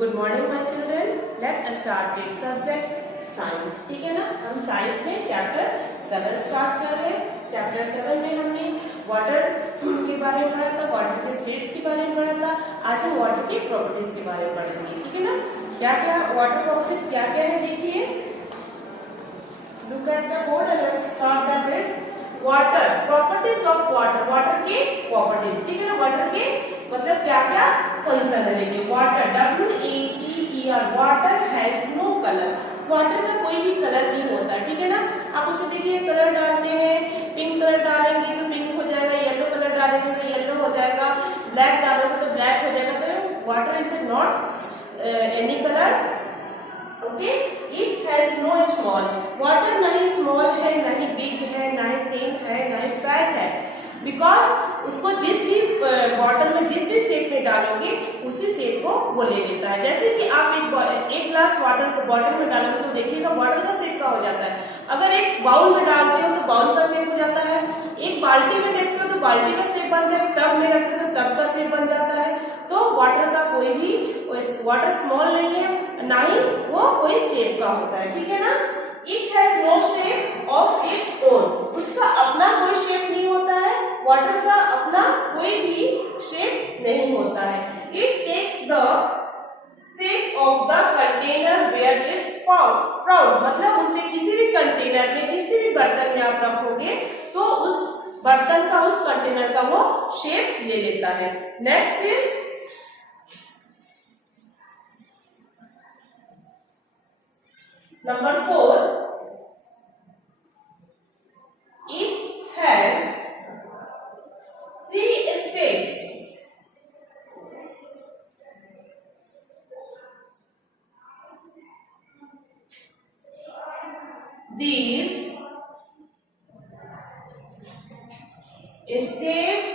Good morning my children, let us start with subject science. ठीक है ना, हम साइंस में चैप्टर 7 स्टार्ट कर रहे हैं। चैप्टर 7 में हमने वाटर के बारे में पढ़ा था, वाटर के स्टेट्स के बारे में पढ़ा था। आज हम वाटर की प्रॉपर्टीज के बारे में पढ़ेंगे। ठीक है ना, क्या क्या वाटर प्रॉपर्टीज क्या क्या है देखिए। Look at the board and let's start the with water properties of water. Water के प्रॉपर्टीज, ठीक है ना, वाटर के मतलब क्या क्या फंक्शन है। देखिए water, WATER, water has no colour. Water का कोई भी कलर नहीं होता, ठीक है ना। आप उसमें देखिए कलर डालते हैं, पिंक कलर डालेंगे तो पिंक हो जाएगा, येलो कलर डालेंगे तो येलो हो जाएगा, ब्लैक डालोगे तो ब्लैक हो जाएगा। तो water is not any colour, okay. It has know small, water नहीं स्मॉल है, नहीं बिग है, नहीं थिन है, नहीं फैट है, बिकॉज उसको जिस भी बॉटल में जिस भी शेप में डालोगे उसी शेप को वो ले लेता है। जैसे कि आप एक ग्लास वाटर को बॉटल में डालोगे तो देखिएगा बॉटल का शेप का हो जाता है। अगर एक बाउल में डालते हो तो बाउल का शेप हो जाता है। एक बाल्टी में देखते हो तो बाल्टी का शेप बनता है, टब में रखते हो तो टब का शेप बन जाता है। तो वाटर का कोई भी, वाटर स्मॉल नहीं है, ना ही वो कोई शेप का होता है, ठीक है ना। It has no shape of its own, उसका अपना कोई शेप नहीं होता है। वाटर का अपना कोई भी शेप नहीं होता है। It takes the shape of the container where it's found, मतलब उसे किसी भी कंटेनर में, किसी भी बर्तन में आप रखोगे तो उस बर्तन का, उस कंटेनर का वो शेप ले लेता है। Next is Number 4, it has 3 states. These states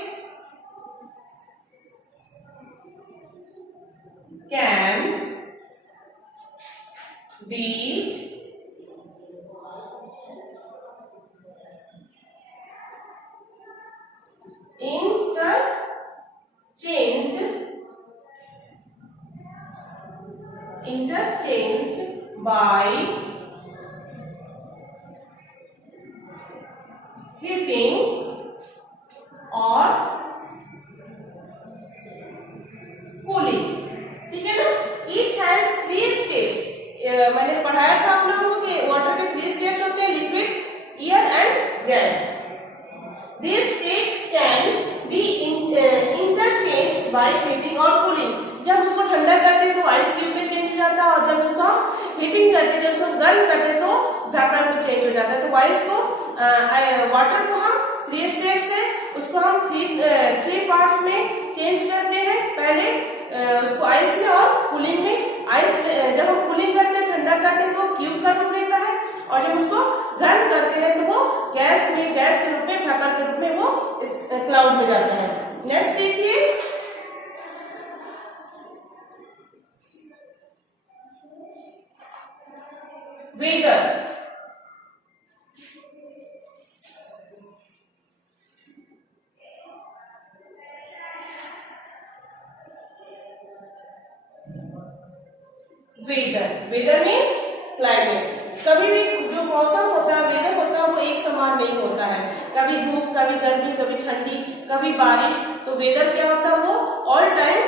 can be interchanged by heating or cooling, ठीक है ना। It has 3 states. मैंने पढ़ाया था आप लोगों को कि वाटर के 3 स्टेट्स होते हैं, liquid, air and gas. These states can be interchanged by heating or cooling. जब उसको ठंडा करते हैं तो आइस क्यूब में चेंज हो जाता है, और जब उसको हम हीटिंग करते हैं, जब उसको गर्म करते हैं तो वेपर में चेंज हो जाता है। तो वाइस को, वाटर को हम 3 स्टेट्स है, उसको हम 3 पार्ट्स में चेंज करते हैं। पहले उसको आइस में और कूलिंग में। आइस जब हम कूलिंग करते हैं, ठंडा करते हैं तो क्यूब का रूप लेता है, और जब उसको गर्म करते हैं तो वो गैस के रूप में, वेपर के रूप में वो क्लाउड में जाता है। नेक्स्ट देखिए, वेदर। Weather means climate. कभी भी जो मौसम होता है, वेदर होता है, वो एक समान नहीं होता है। कभी धूप, कभी गर्मी, कभी ठंडी, कभी बारिश। तो वेदर क्या होता है, वो ऑल टाइम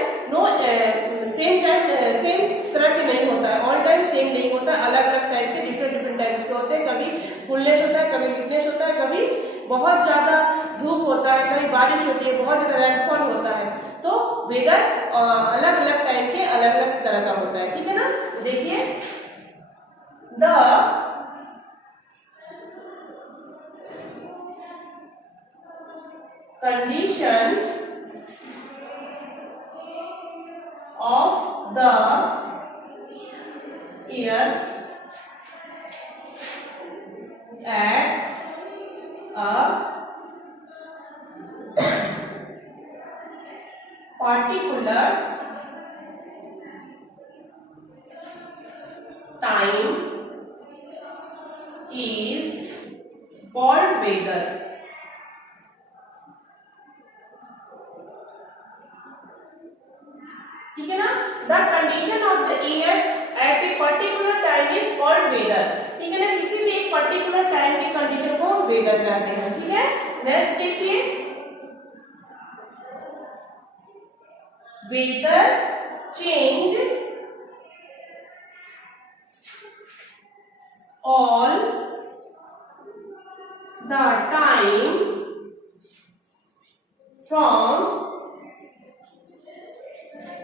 सेम तरह के नहीं होता है, ऑल टाइम सेम नहीं होता है। अलग अलग टाइप के, डिफरेंट टाइप्स के होते हैं। कभी कूलनेस होता है, कभी हीटनेस होता है, कभी बहुत ज्यादा धूप होता है, कभी बारिश होती है, बहुत ज्यादा रेनफॉल होता है। तो वेदर अलग अलग टाइम के अलग अलग तरह का होता है, ठीक है ना। देखिए, the condition of the air at a particular time is called weather. ठीक है ना। The condition of the air at a particular time is called weather, ठीक है ना। किसी भी एक पर्टिकुलर टाइम की कंडीशन को वेदर कहते हैं, ठीक है। नेक्स्ट देखिए, weather change all the time from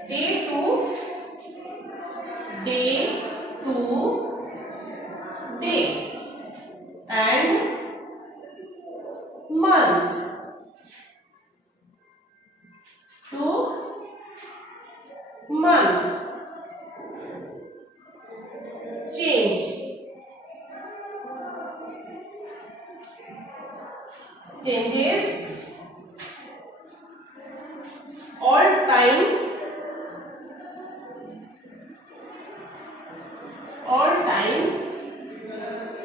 day to day and month to month changes all time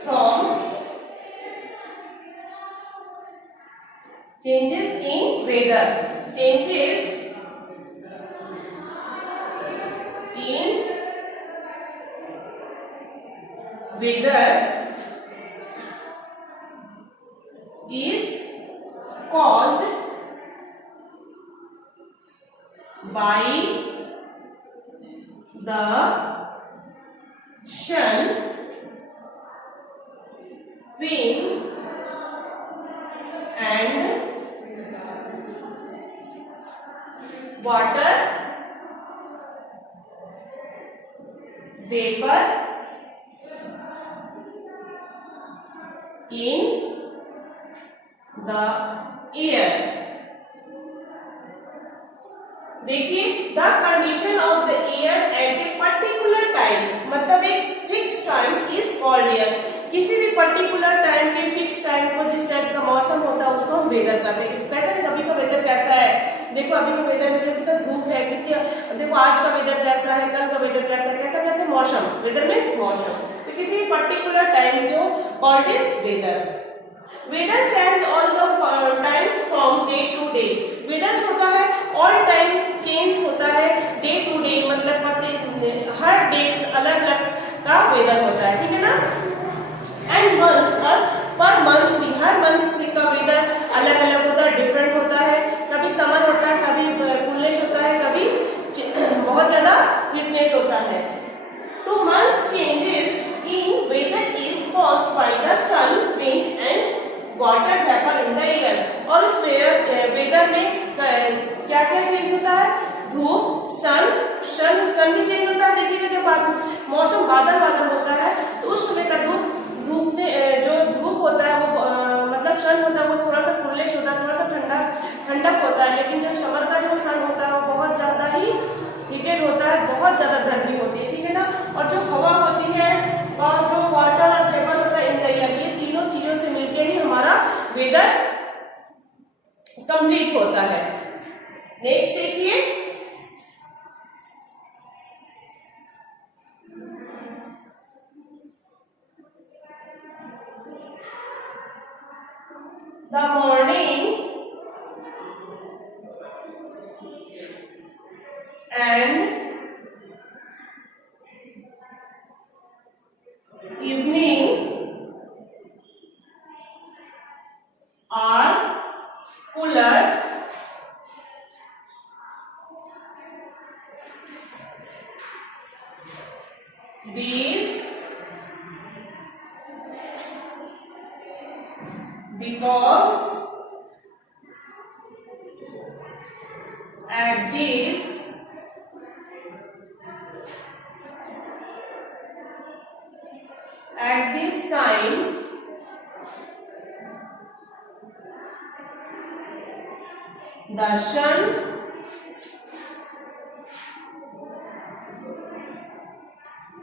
from changes in weather, changes in weather is caused by the sun, wind and water vapor in the air। देखिए, the condition of the air at a particular time, मतलब एक fix time is called year. किसी भी particular time के fix time को, जिस type का मौसम होता है उसको हम वेदर कहते हैं। कहते हैं अभी का वेदर कैसा है, देखो अभी का वेदर में कितना धूप है, कितनी, देखो आज का वेदर कैसा है, कल का वेदर कैसा है, कैसा कहते हैं मौसम, वेदर मींस मौसम। तो किसी पर्टिकुलर टाइम को called is weather. Weather change all the times from day to day. Weather होता है ऑल टाइम चेंज होता है, डे टू डे मतलब हर डे अलग अलग का वेदर होता है, ठीक है ना। एंड मंथ्स, और पर मंथ भी, हर मंथ का वेदर अलग अलग होता है, डिफरेंट होता है। कभी समर होता है, कभी कूलिश होता है, कभी बहुत ज्यादा हीटनेस होता है। तो months changes in weather is caused by the sun, wind and water vapour in the air. और उस वेदर में क्या क्या चेंज होता है, धूप, सन भी चेंज होता है। देखिएगा जब मौसम बादल होता है तो उस समय का धूप में जो धूप होता है वो मतलब सन होता है वो थोड़ा सा कूलिश होता है, थोड़ा सा ठंडक होता है। लेकिन जब समर का जो सन होता है वो बहुत ज्यादा ही हीटेड होता है, बहुत ज्यादा गर्मी होती है, ठीक है ना। और जो हवा होती है और जो वाटर और वेपर होता है इन द एयर, ये तीनों चीजों से मिलकर ही हमारा वेदर कंप्लीट होता है। नेक्स्ट देखिए, the morning and evening are cooler days because at this time the sun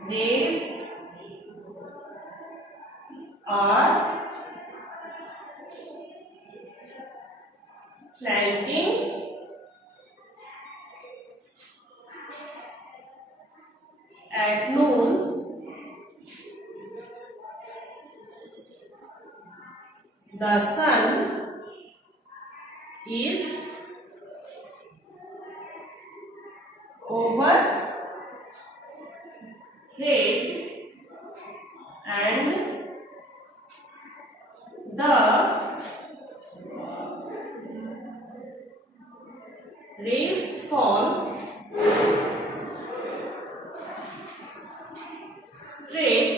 rays are slanting at noon the sun is overhead and the rays fall straight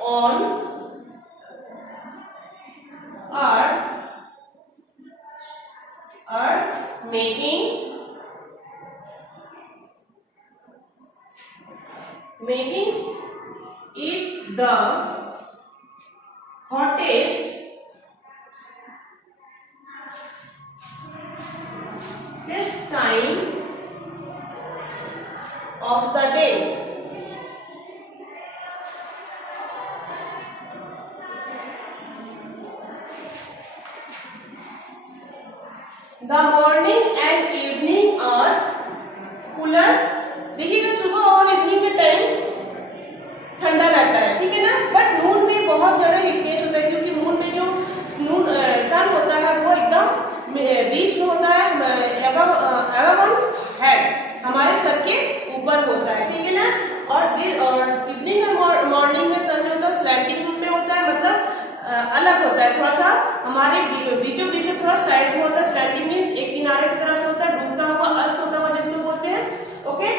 on earth making it the hottest time of the day. The morning and evening are cooler. देखिएगा सुबह और evening के time ठंडा रहता है, ठीक है ना, बट नून में बहुत ज्यादा हीटनेस होता है, क्योंकि मून में जो सन होता है वो एकदम बीच में होता है, above हेड, हमारे सर के ऊपर होता है, ठीक है ना। और इवनिंग और मॉर्निंग में सन जो होता है स्लैंटिंग रूप में होता है, मतलब अलग होता है, थोड़ा सा हमारे बीचों बीच से थोड़ा साइड में होता है। स्लैंटिंग मींस एक किनारे की तरफ से होता है, डूबता हुआ, अस्त होता हुआ जिसको बोलते हैं। Okay,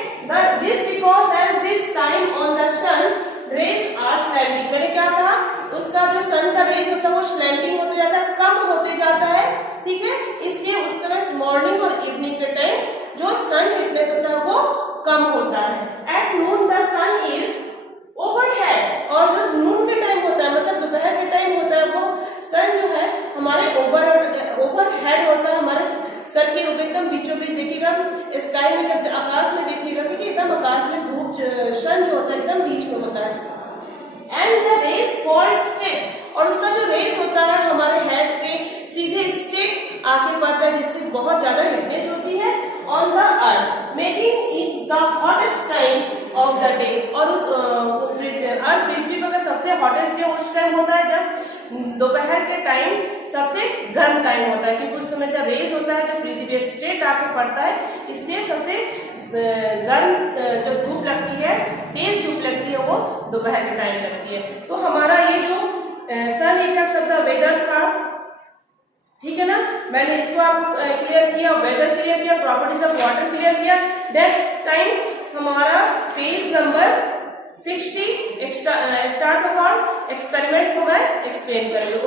this because as this time on the sun rays are slanting, मैंने क्या कहा, उसका जो सन का रेज होता है वो स्लैंटिंग होते जाता है, कम होते जाता है, ठीक है। इसलिए उस समय मॉर्निंग और इवनिंग के टाइम जो सन हिटनेस होता है वो कम होता है। At noon the sun is overhead, और जो नून के टाइम होता है, मतलब दोपहर के टाइम होता है, वो सन जो है हमारे ओवरहेड होता है, हमारे सर के ऊपर एकदम बीचों बीच। देखिएगा स्काई में, जब आकाश में देखिएगा कि एकदम आकाश में धूप सन जो होता है एकदम बीच में होता है। And the rays fall straight, और उसका जो रेज होता है हमारे हेड पे सीधे स्ट्रेट आके पड़ता है, जिससे बहुत ज्यादा हिटनेस होती है on the earth, making it the hottest time of the day. और उस अर्थ पृथ्वी पर सबसे हॉटेस्ट डे उस टाइम होता है जब दोपहर के टाइम सबसे गर्म टाइम होता है, क्योंकि उस समय जब रेज होता है जो पृथ्वी पे स्ट्रेट आके पड़ता है, इसलिए सबसे गर्म जो धूप लगती है, तेज धूप लगती है, वो दोपहर के टाइम लगती है। तो हमारा ये जो सन इफेक्ट ऑफ द वेदर था, ठीक है ना, मैंने इसको आपको क्लियर किया, वेदर क्लियर किया, प्रॉपर्टीज ऑफ वाटर क्लियर किया। नेक्स्ट टाइम हमारा पेज नंबर 60 स्टार्ट होगा, एक्सपेरिमेंट को मैं एक्सप्लेन करूंगी।